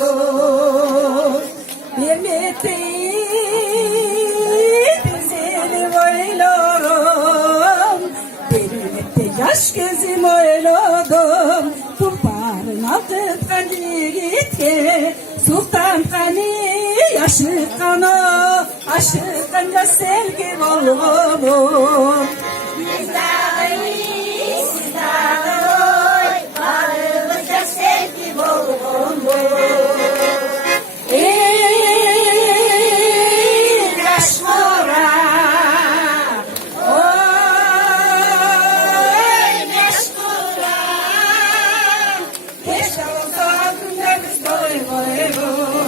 boylu Birlikte dizili boylarım Birlikte yaş gözüm oyladım Kurbarın altı kandigitke Sultan Kani aşıkana Aşıkana sevgi bolğum Biz dağıyız, siz dağıy, varımızda sevgi bol Yaşmora Oy Yaşmora Keşke olsa altında biz doymuyoruz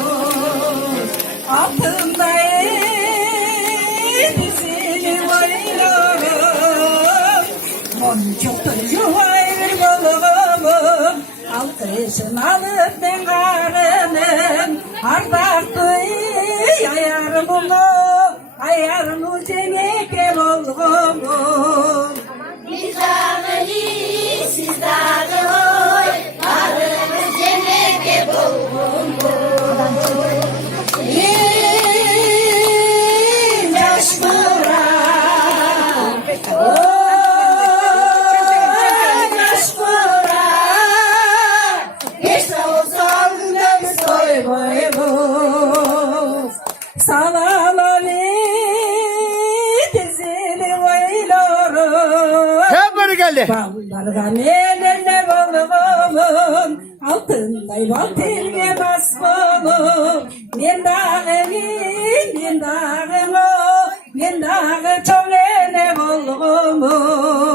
Altında dizili boylarım Boncuktur yuvarır balığımım Alkışın alıp ben karınım Ardaktı ayarımı Ayarımı cemeke bolğumum Biz dağıyız, siz dağıy, varımız cennete bol Yaşmura Oy Yaşmura Geçse olsa aldığında biz doymuyoruz Salaları dizili boylarım Hep böyle geldi. Bağlardan eline balığımın Altınday bal telge basmalım Men dağını, men dağı çok ele balığımın